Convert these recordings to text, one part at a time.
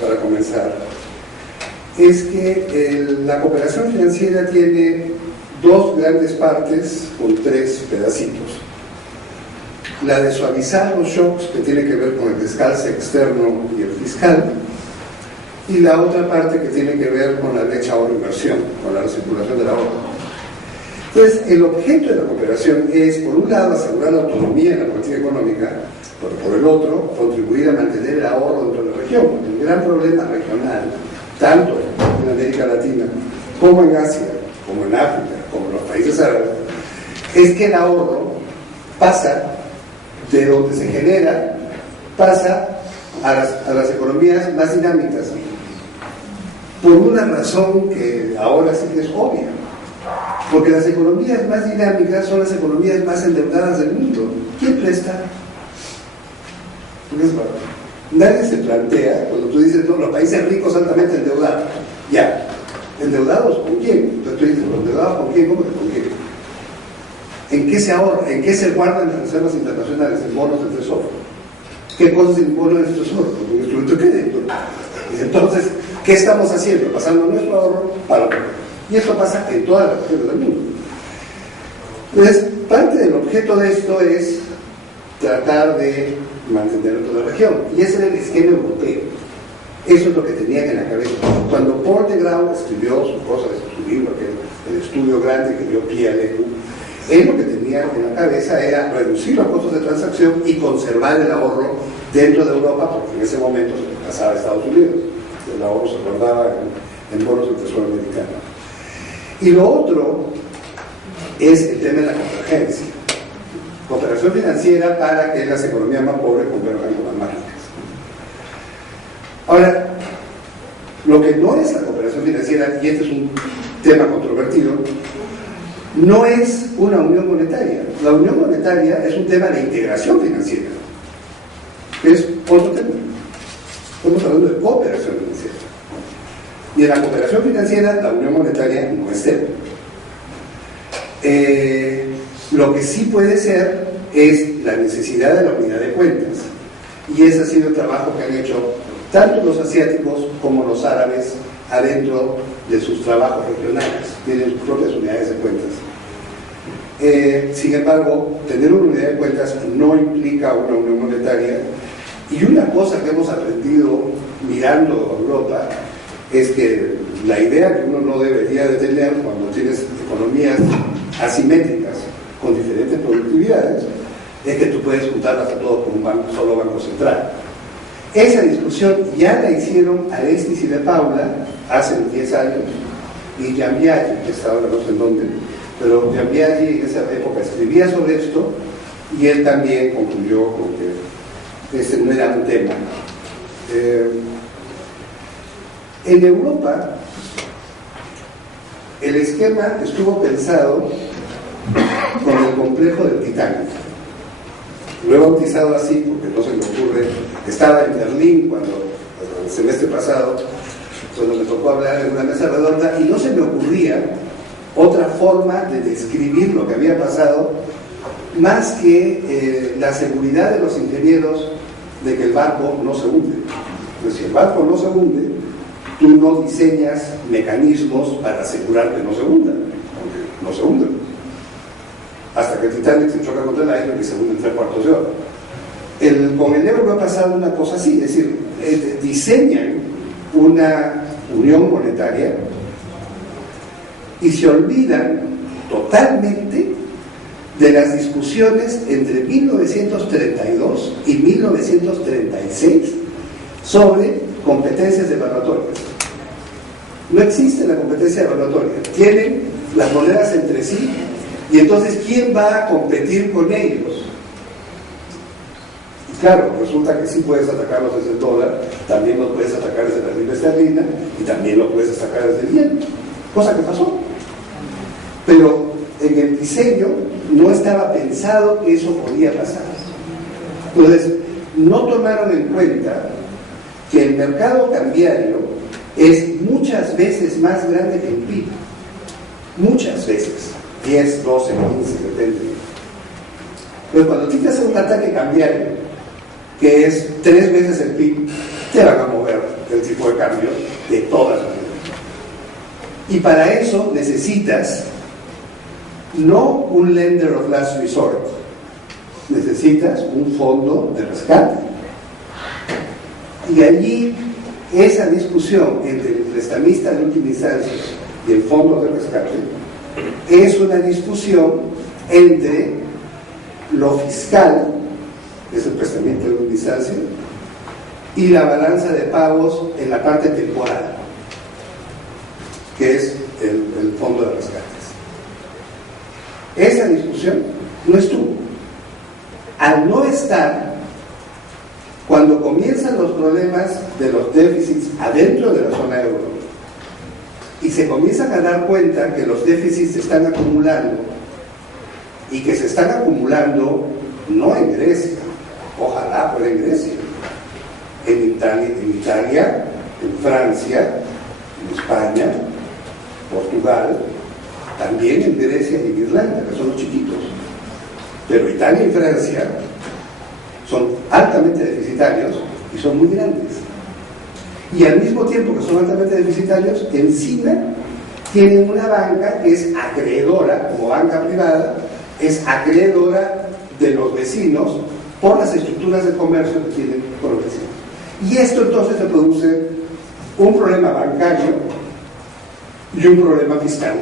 para comenzar, es que la cooperación financiera tiene dos grandes partes con tres pedacitos. La de suavizar los shocks, que tiene que ver con el descalce externo y el fiscal, y la otra parte que tiene que ver con la brecha ahorro-inversión, con la recirculación del ahorro. Entonces, el objeto de la cooperación es, por un lado, asegurar la autonomía en la política económica, pero por el otro, contribuir a mantener el ahorro dentro de la región. El gran problema regional, tanto en América Latina, como en Asia, como en África, como en los países árabes, es que el ahorro pasa de donde se genera, pasa a las economías más dinámicas, por una razón que ahora sí que es obvia. Porque las economías más dinámicas son las economías más endeudadas del mundo. ¿Quién presta? Nadie se plantea, cuando tú dices, no, los países ricos altamente endeudados. Ya, ¿endeudados con quién? Entonces tú dices, ¿endeudados con quién? ¿Cómo que con quién? ¿En qué se ahorra? ¿En qué se guardan las reservas internacionales? En bonos del tesoro. ¿Qué cosas en bonos del tesoro? Porque un instrumento de crédito. Entonces, ¿qué estamos haciendo? Pasando nuestro ahorro para otro. Y esto pasa en todas las regiones del mundo. Entonces, parte del objeto de esto es tratar de mantener toda la región. Y ese era el esquema europeo. Eso es lo que tenían en la cabeza. Cuando Paul de Grauw escribió su cosa, su libro, que es el estudio grande que dio pie al ECU, él lo que tenía en la cabeza era reducir los costos de transacción y conservar el ahorro dentro de Europa, porque en ese momento se pasaba a Estados Unidos. El ahorro se guardaba en bonos del Tesoro americano. Y lo otro es el tema de la convergencia. Cooperación financiera para que las economías más pobres converjan con las más ricas. Ahora, lo que no es la cooperación financiera, y este es un tema controvertido, no es una unión monetaria. La unión monetaria es un tema de integración financiera. Es otro tema. Estamos hablando de cooperación financiera. Y en la cooperación financiera, la unión monetaria no es tema. Lo que sí puede ser es la necesidad de la unidad de cuentas. Y ese ha sido el trabajo que han hecho tanto los asiáticos como los árabes adentro de sus trabajos regionales. Tienen sus propias unidades de cuentas. Sin embargo, tener una unidad de cuentas no implica una unión monetaria. Y una cosa que hemos aprendido mirando Europa es que la idea que uno no debería de tener cuando tienes economías asimétricas con diferentes productividades es que tú puedes juntarlas a todos con un solo banco central. Esa discusión ya la hicieron Arestis y de Paula hace 10 años, y Giambiaggi, que está ahora no sé en dónde, pero Giambiaggi en esa época escribía sobre esto, y él también concluyó con que ese no era un tema. En Europa, el esquema estuvo pensado con el complejo del Titanic. Lo he bautizado así porque no se me ocurre. Estaba en Berlín cuando el semestre pasado, cuando me tocó hablar en una mesa redonda, y no se me ocurría otra forma de describir lo que había pasado más que la seguridad de los ingenieros de que el barco no se hunde. Pues si el barco no se hunde, tú no diseñas mecanismos para asegurar que no se hunda, aunque no se hunde. Hasta que el Titanic se choca contra el aire y se hunde en 3/4 de hora. Con el euro ha pasado una cosa así, es decir, diseñan una unión monetaria y se olvidan totalmente de las discusiones entre 1932 y 1936 sobre competencias evaluatorias. No existe la competencia evaluatoria. Tienen las monedas entre sí, y entonces ¿quién va a competir con ellos? Y claro, resulta que sí puedes atacarlos desde el dólar, también los puedes atacar desde la libra esterlina, y también los puedes atacar desde el yen, cosa que pasó. Pero en el diseño no estaba pensado que eso podía pasar. Entonces, no tomaron en cuenta que el mercado cambiario es muchas veces más grande que el PIB. Muchas veces. 10, 12, 15, depende. Pero cuando tú te haces un ataque cambiario, que es 3 veces el PIB, te van a mover el tipo de cambio de todas maneras. Y para eso necesitas no un lender of last resort, necesitas un fondo de rescate. Y allí esa discusión entre el prestamista de última instancia y el fondo de rescate es una discusión entre lo fiscal, que es el prestamista de última instancia, y la balanza de pagos en la parte temporal, que es el fondo de rescates. Esa discusión no estuvo. Al no estar, cuando comienzan los problemas de los déficits adentro de la zona euro y se comienzan a dar cuenta que los déficits se están acumulando y que se están acumulando no en Grecia, ojalá fuera en Grecia, en Italia, en Francia, en España, Portugal, también en Grecia y en Irlanda, que son los chiquitos. Pero Italia y Francia son altamente deficitarios y son muy grandes. Y al mismo tiempo que son altamente deficitarios, encima tienen una banca que es acreedora, como banca privada, es acreedora de los vecinos por las estructuras de comercio que tienen con los vecinos. Y esto entonces se produce un problema bancario y un problema fiscal,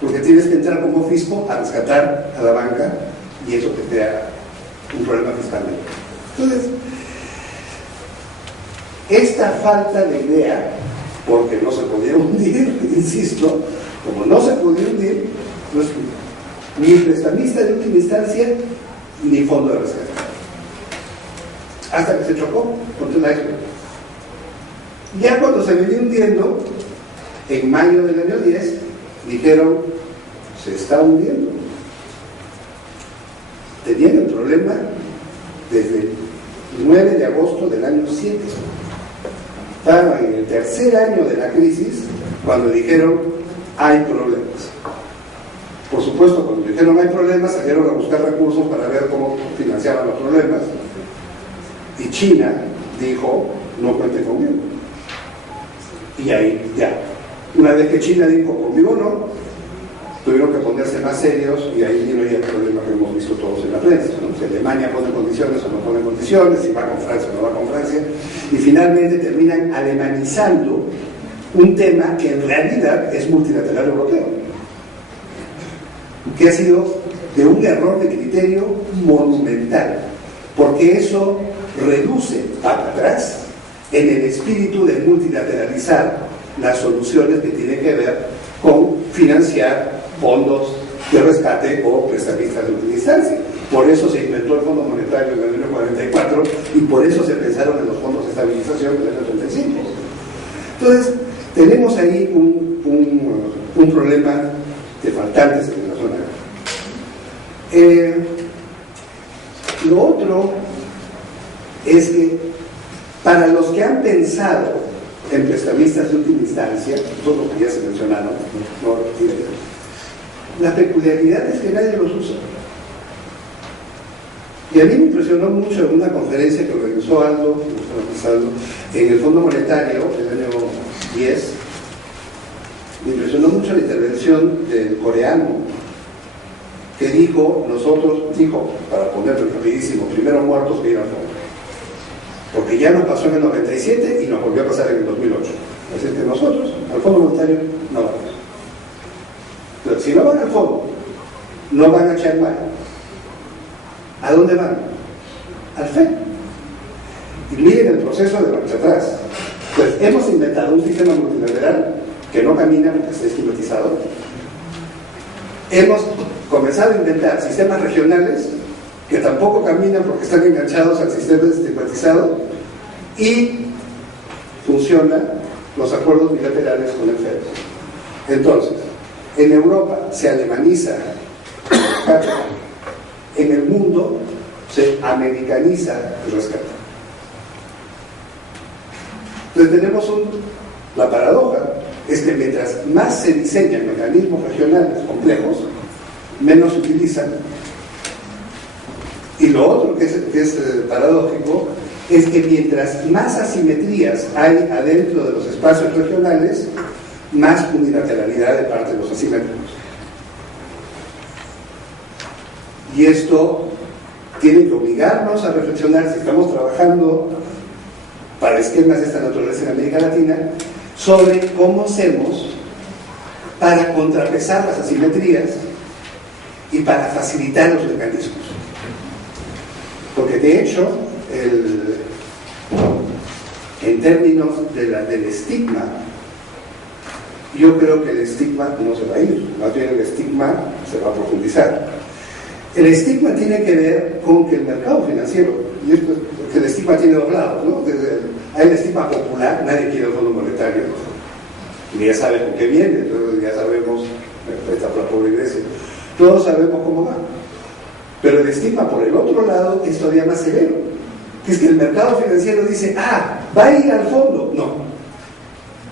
porque tienes que entrar como fisco a rescatar a la banca y eso te crea un problema fiscal. Entonces, esta falta de idea, porque no se podía hundir, insisto, como no se podía hundir, pues, ni prestamista de última instancia ni fondo de rescate, hasta que se chocó contra el iceberg. Ya cuando se venía hundiendo, en mayo del año 10, dijeron, se está hundiendo. Tenían el problema desde el 9 de agosto del año 7. Estaban en el tercer año de la crisis cuando dijeron, hay problemas. Por supuesto, cuando dijeron hay problemas, salieron a buscar recursos para ver cómo financiaban los problemas. Y China dijo, no cuente conmigo. Y ahí ya. Una vez que China dijo, conmigo no, tuvieron que ponerse más serios y ahí vino ya el problema que hemos visto todos en la prensa, ¿no? Si Alemania pone condiciones o no pone condiciones, si va con Francia o no va con Francia, y finalmente terminan alemanizando un tema que en realidad es multilateral europeo, que ha sido de un error de criterio monumental, porque eso reduce para atrás en el espíritu de multilateralizar las soluciones que tienen que ver con financiar fondos de rescate o prestamistas de última instancia. Por eso se inventó el Fondo Monetario en el año 44 y por eso se pensaron en los fondos de estabilización en el año 35. Entonces, tenemos ahí un problema de faltantes en la zona. Lo otro es que para los que han pensado en prestamistas de última instancia, todos los que ya se mencionaron, la peculiaridad es que nadie los usa. Y a mí me impresionó mucho en una conferencia que organizó Aldo en el Fondo Monetario del año 10, me impresionó mucho la intervención del coreano que dijo, para ponerlo rapidísimo, primero muertos que ir al fondo. Porque ya nos pasó en el 97 y nos volvió a pasar en el 2008. Así es que nosotros, al Fondo Monetario, no vamos. Entonces, si no van al fondo, no van a Chiang Mai. ¿A dónde van? Al FED. Y miren el proceso de marcha atrás. Pues hemos inventado un sistema multilateral que no camina porque está estigmatizado. Hemos comenzado a inventar sistemas regionales que tampoco caminan porque están enganchados al sistema estigmatizado, y funcionan los acuerdos bilaterales con el FED. Entonces, en Europa se alemaniza, en el mundo se americaniza el rescate. Entonces tenemos la paradoja es que mientras más se diseñan mecanismos regionales complejos, menos se utilizan. Y lo otro que es paradójico es que mientras más asimetrías hay adentro de los espacios regionales, más unilateralidad de parte de los asimétricos. Y esto tiene que obligarnos a reflexionar, si estamos trabajando para esquemas de esta naturaleza en América Latina, sobre cómo hacemos para contrapesar las asimetrías y para facilitar los mecanismos. Porque de hecho, en términos del estigma, yo creo que el estigma no se va a ir, más bien el estigma se va a profundizar. El estigma tiene que ver con que el mercado financiero, y esto, que el estigma tiene dos lados, ¿no? Hay el estigma popular, nadie quiere el Fondo Monetario, y ya sabe con qué viene, entonces ya sabemos, está la pobre iglesia, todos sabemos cómo va. Pero el estigma por el otro lado es todavía más severo, que es que el mercado financiero dice, va a ir al fondo. No,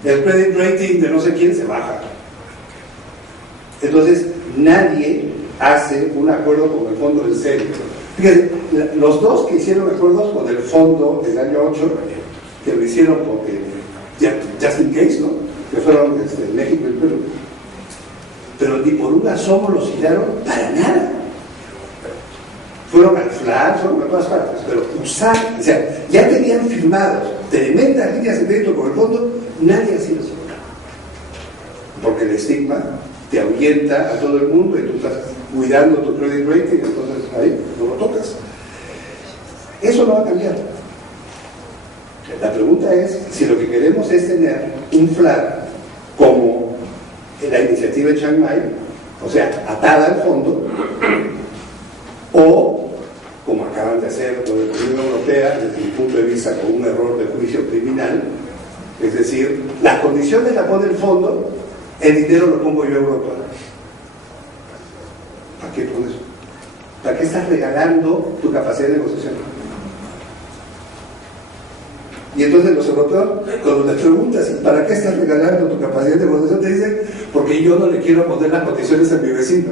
el credit rating de no sé quién se baja. Entonces nadie hace un acuerdo con el fondo en serio. Fíjense, los dos que hicieron acuerdos con el fondo del año 8, que lo hicieron porque just in case, ¿no? Que fueron México y Perú, pero ni por un asomo los citaron para nada. Fueron al FLAC, fueron a todas partes, pero usar, o sea, ya tenían firmados tremendas líneas de crédito con el fondo, nadie hacía eso. Porque el estigma te ahuyenta a todo el mundo y tú estás cuidando tu credit rating, entonces ahí no lo tocas. Eso no va a cambiar. La pregunta es si lo que queremos es tener un FLAC como la iniciativa de Chiang Mai, o sea, atada al fondo, o como acaban de hacer con la Unión Europea desde mi punto de vista con un error de juicio criminal, es decir, las condiciones las pone el fondo, el dinero lo pongo yo a Europa. ¿Para qué pones? ¿Para qué estás regalando tu capacidad de negociación? Y entonces los europeos, cuando les preguntas ¿para qué estás regalando tu capacidad de negociación? Te dicen, porque yo no le quiero poner las condiciones a mi vecino.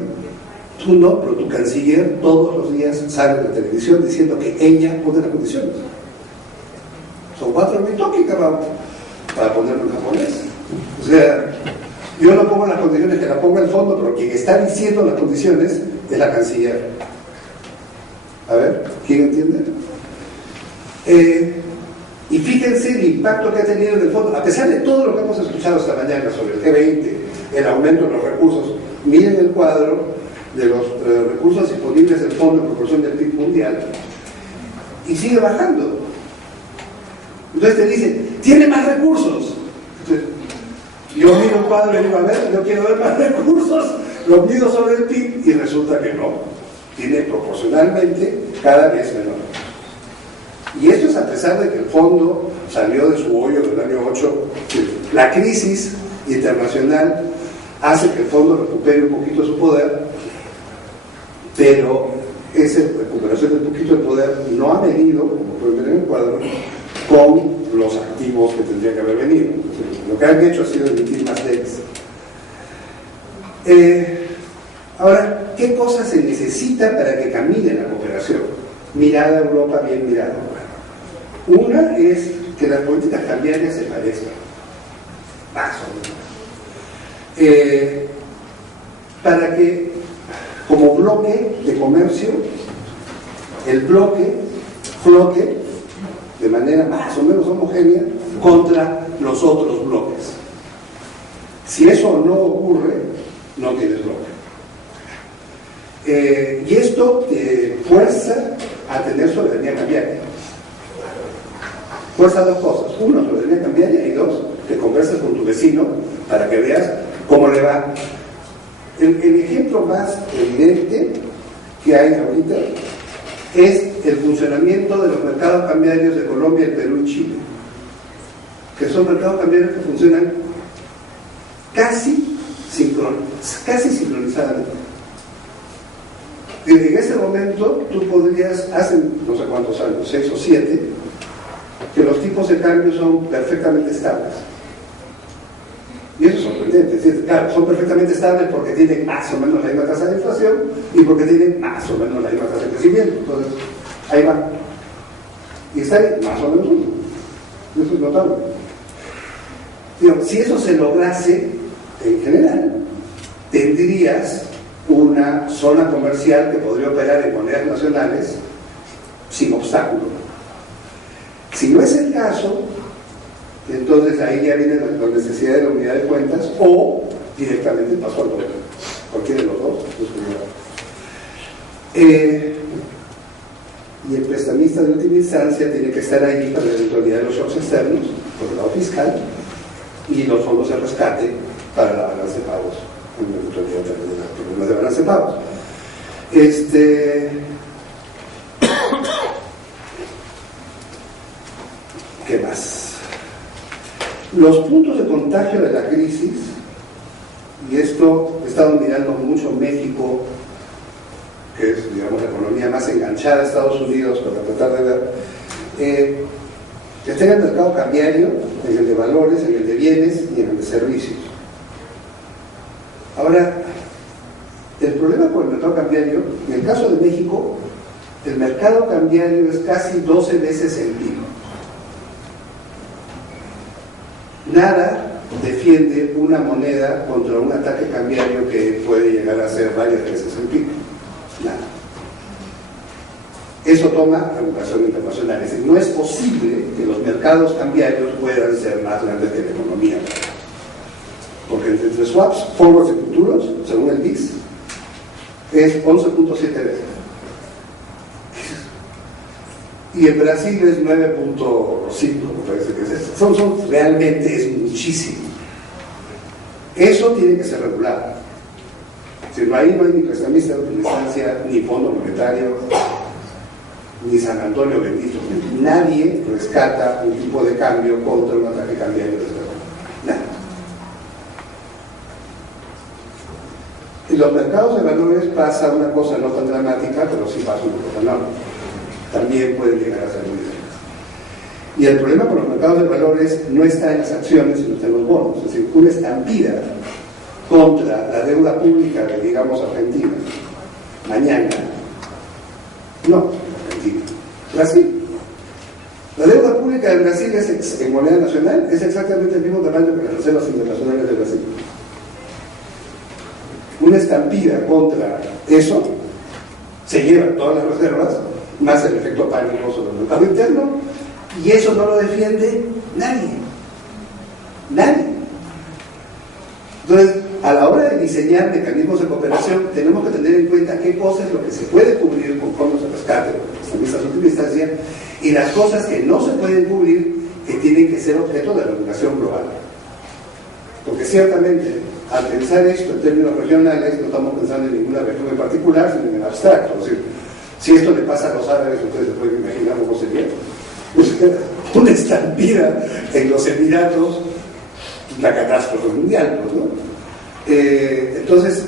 Tú no, pero tu canciller todos los días sale en la televisión diciendo que ella pone las condiciones. Son 4.000 toques para ponerlo en japonés. O sea, yo no pongo las condiciones, que la ponga el fondo, pero quien está diciendo las condiciones es la canciller. A ver, ¿quién entiende? Y fíjense el impacto que ha tenido en el fondo, a pesar de todo lo que hemos escuchado esta mañana sobre el G20, el aumento de los recursos. Miren el cuadro de los recursos disponibles del fondo en proporción del PIB mundial, y sigue bajando. Entonces te dicen, tiene más recursos. Entonces, yo miro el cuadro y digo, a ver, yo quiero ver más recursos, lo mido sobre el PIB y resulta que no, tiene proporcionalmente cada vez menor. Y esto es a pesar de que el fondo salió de su hoyo del año 8, la crisis internacional hace que el fondo recupere un poquito su poder, pero esa recuperación del poquito de poder no ha venido, como pueden ver en el cuadro, con los activos que tendría que haber venido. Lo que han hecho ha sido emitir más debts. Ahora, ¿qué cosas se necesita para que camine la cooperación? Mirada a Europa, bien mirada. Una es que las políticas cambiarias se parezcan. Más o menos. Para que, como bloque de comercio, el bloque flote de manera más o menos homogénea contra los otros bloques. Si eso no ocurre, no tienes bloque. Y esto te fuerza a tener soberanía cambiaria. Fuerza dos cosas: uno, soberanía cambiaria, y dos, te conversas con tu vecino para que veas cómo le va. El ejemplo más evidente que hay ahorita es el funcionamiento de los mercados cambiarios de Colombia, el Perú y Chile, que son mercados cambiarios que funcionan casi sincronizadamente. En ese momento tú podrías, hace no sé cuántos años, 6 o 7, que los tipos de cambio son perfectamente estables. Y eso es sorprendente. Es decir, claro, son perfectamente estables porque tienen más o menos la misma tasa de inflación y porque tienen más o menos la misma tasa de crecimiento. Entonces, ahí va. y está ahí más o menos 1. Eso es notable. Digamos, si eso se lograse, en general, tendrías una zona comercial que podría operar en monedas nacionales sin obstáculo. Si no es el caso, entonces ahí ya viene la necesidad de la unidad de cuentas o directamente paso al dólar. Cualquiera de los dos. Y el prestamista de última instancia tiene que estar allí para la eventualidad de los shocks externos, por el lado fiscal, y los fondos de rescate para la balanza de pagos, en la eventualidad de problemas de balance de pagos. ¿Qué más? Los puntos de contagio de la crisis, y esto he estado mirando mucho México, que es, digamos, la economía más enganchada a Estados Unidos, para tratar de ver, está en el mercado cambiario, en el de valores, en el de bienes y en el de servicios. Ahora, el problema con el mercado cambiario, en el caso de México, el mercado cambiario es casi 12 veces el PIB. Nada defiende una moneda contra un ataque cambiario que puede llegar a ser varias veces el PIB. Nada. Eso toma regulación internacional. Es decir, no es posible que los mercados cambiarios puedan ser más grandes que la economía. Porque entre swaps, forwards y futuros, según el VIX, es 11.7 veces. Y en Brasil es 9.5, me parece que es. Realmente es muchísimo. Eso tiene que ser regulado. Si no, ahí no hay ni prestamista de última instancia, ni Fondo Monetario, ni San Antonio bendito. Nadie rescata un tipo de cambio contra un ataque cambiario de esta forma. Nada. En los mercados de valores pasa una cosa no tan dramática, pero sí pasa una cosa enorme. También pueden llegar a ser muy diferentes. Y el problema con los mercados de valores no está en las acciones, sino está en los bonos. Es decir, una estampida contra la deuda pública de, digamos, Argentina, mañana, no, Argentina, Brasil. La deuda pública de Brasil es, en moneda nacional, es exactamente el mismo tamaño que las reservas internacionales de Brasil. Una estampida contra eso se lleva todas las reservas, más el efecto pánico sobre el mercado interno, y eso no lo defiende nadie. Nadie. Entonces, a la hora de diseñar mecanismos de cooperación, tenemos que tener en cuenta qué cosas es lo que se puede cubrir con fondos de rescate, prestamistas de última instancia, y las cosas que no se pueden cubrir, que tienen que ser objeto de regulación global. Porque ciertamente, al pensar esto en términos regionales, no estamos pensando en ninguna región en particular, sino en el abstracto. Es decir, si esto le pasa a los árabes, ustedes se pueden imaginar cómo sería. Una estampida en los Emiratos, una catástrofe mundial, ¿no? Entonces,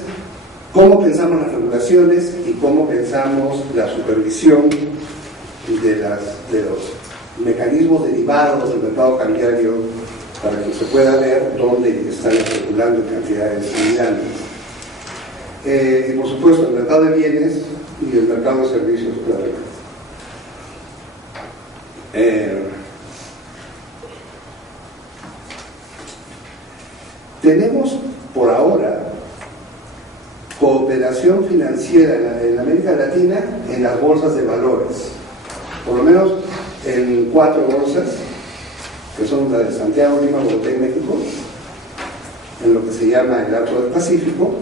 ¿cómo pensamos las regulaciones y cómo pensamos la supervisión de los mecanismos derivados del mercado cambiario para que se pueda ver dónde están circulando en cantidades muy grandes? Y por supuesto, el mercado de bienes y el mercado de servicios, claro. Tenemos por ahora cooperación financiera en América Latina en las bolsas de valores, por lo menos en 4 bolsas, que son la de Santiago, Lima, Bogotá y México, en lo que se llama el Arco del Pacífico.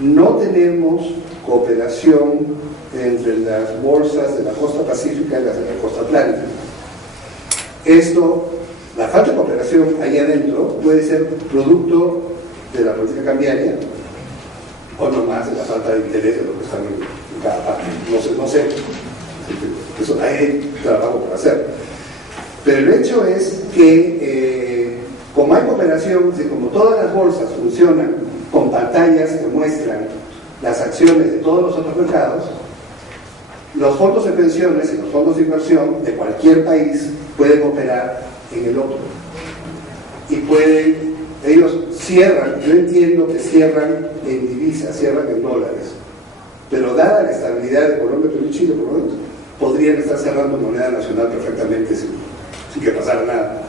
No tenemos cooperación entre las bolsas de la costa pacífica y las de la costa atlántica. Esto, la falta de cooperación ahí adentro puede ser producto de la política cambiaria o nomás de la falta de interés de lo que están en cada parte. No sé. Eso, hay trabajo por hacer. Pero el hecho es que como hay cooperación, como todas las bolsas funcionan con pantallas que muestran las acciones de todos los otros mercados, los fondos de pensiones y los fondos de inversión de cualquier país pueden operar en el otro. Y ellos cierran, yo entiendo que cierran en divisas, cierran en dólares, pero dada la estabilidad de Colombia, Perú y Chile, por lo menos, podrían estar cerrando moneda nacional perfectamente sin que pasara nada.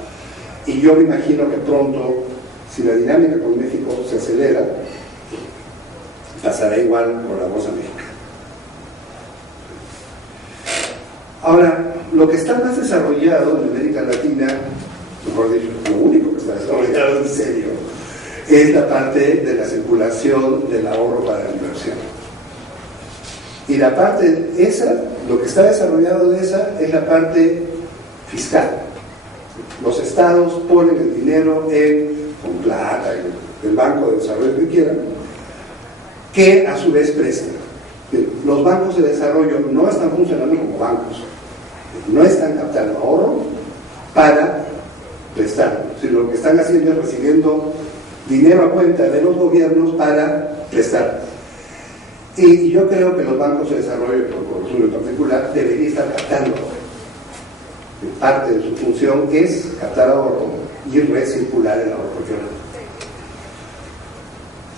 Y yo me imagino que pronto, si la dinámica con México se acelera, pasará igual con la Bolsa Mexicana. Ahora, lo que está más desarrollado en América Latina, mejor dicho, lo único que está desarrollado en serio, es la parte de la circulación del ahorro para la inversión. Y la parte esa, lo que está desarrollado de esa, es la parte fiscal. Los estados ponen el dinero con plata, en el Banco de Desarrollo que quieran, que a su vez prestan. Los bancos de desarrollo no están funcionando como bancos, no están captando ahorro para prestar. Lo que están haciendo es recibiendo dinero a cuenta de los gobiernos para prestar. Y yo creo que los bancos de desarrollo, por uno en particular, deberían estar captando ahorro. Parte de su función es captar ahorro y recircular el ahorro regional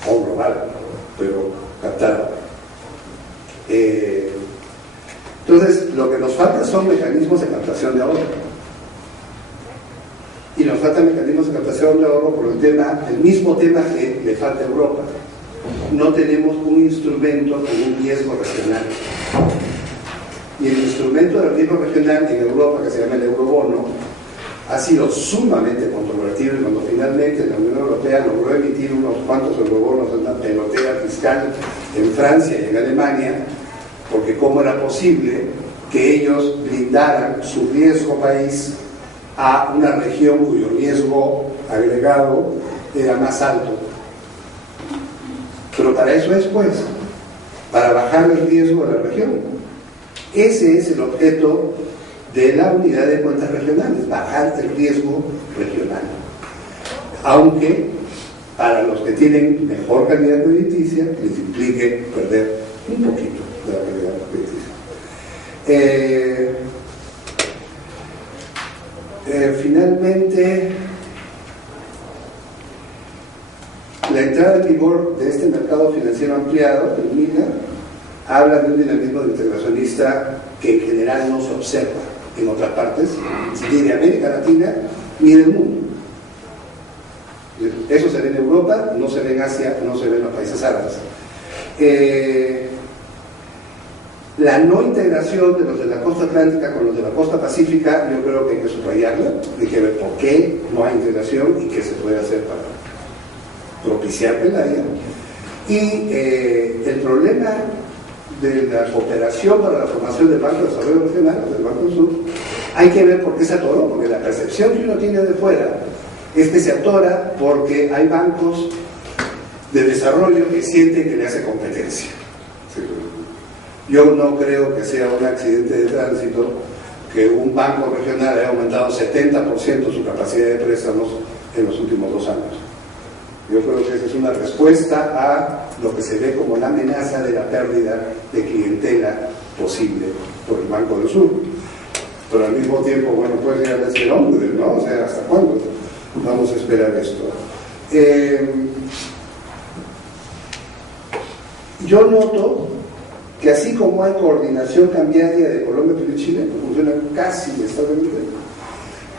o global, pero captar ahorro. Entonces, lo que nos falta son mecanismos de captación de ahorro. Y nos faltan mecanismos de captación de ahorro por el mismo tema que le falta a Europa. No tenemos un instrumento con un riesgo regional. Y el instrumento del riesgo regional en Europa, que se llama el eurobono, ha sido sumamente controvertido, y cuando finalmente la Unión Europea logró emitir unos cuantos eurobonos en una pelotera fiscal en Francia y en Alemania, porque cómo era posible que ellos brindaran su riesgo país a una región cuyo riesgo agregado era más alto. Pero para eso es, pues, para bajar el riesgo de la región. Ese es el objeto de la unidad de cuentas regionales, bajar el riesgo regional. Aunque para los que tienen mejor calidad crediticia les implique perder un poquito de la calidad crediticia. Finalmente, la entrada en vigor de este mercado financiero ampliado, el MICA, habla de un dinamismo integracionista que en general no se observa en otras partes, ni de América Latina ni del mundo. Eso se ve en Europa, no se ve en Asia, no se ve en los países árabes. La no integración de los de la costa atlántica con los de la costa pacífica, yo creo que hay que subrayarla, hay que ver por qué no hay integración y qué se puede hacer para propiciar que la haya. Y el problema de la cooperación para la formación del Banco de Desarrollo Regional, del Banco del Sur, hay que ver por qué se atoró, porque la percepción que uno tiene de fuera es que se atora porque hay bancos de desarrollo que sienten que le hace competencia. Yo no creo que sea un accidente de tránsito que un banco regional haya aumentado 70% su capacidad de préstamos en los últimos 2 años. Yo creo que esa es una respuesta a lo que se ve como la amenaza de la pérdida de clientela posible por el Banco del Sur. Pero al mismo tiempo, bueno, puede llegar a decir, hombre, ¿no? O sea, ¿hasta cuándo vamos a esperar esto? Yo noto que así como hay coordinación cambiaria de Colombia, Perú y Chile, que funciona casi establemente,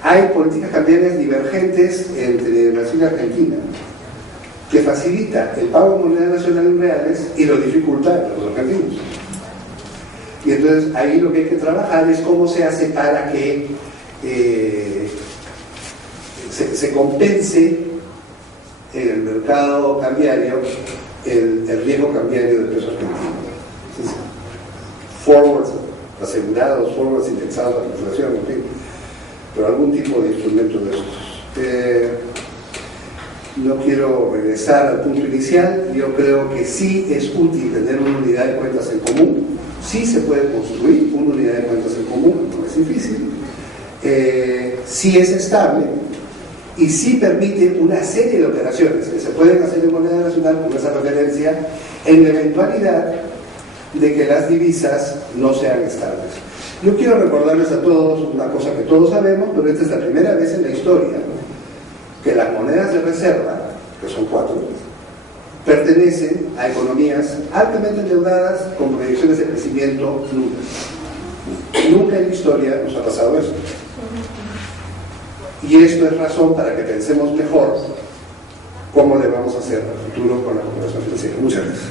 hay políticas cambiarias divergentes entre Brasil y Argentina, que facilita el pago de moneda nacional en reales y lo dificulta a los argentinos. Y entonces ahí lo que hay que trabajar es cómo se hace para que se compense en el mercado cambiario el riesgo cambiario del peso argentino. Forwards asegurados, forwards indexados a la inflación, en fin, pero algún tipo de instrumento de estos. No quiero regresar al punto inicial. Yo creo que sí es útil tener una unidad de cuentas en común, sí se puede construir una unidad de cuentas en común, no es difícil, sí es estable y sí permite una serie de operaciones que se pueden hacer en moneda nacional con esa referencia en la eventualidad de que las divisas no sean estables. Yo quiero recordarles a todos una cosa que todos sabemos, pero esta es la primera vez en la historia que las monedas de reserva, que son 4, pertenecen a economías altamente endeudadas con proyecciones de crecimiento nulas. Nunca en la historia nos ha pasado eso. Y esto es razón para que pensemos mejor cómo le vamos a hacer al futuro con la cooperación financiera. Muchas gracias.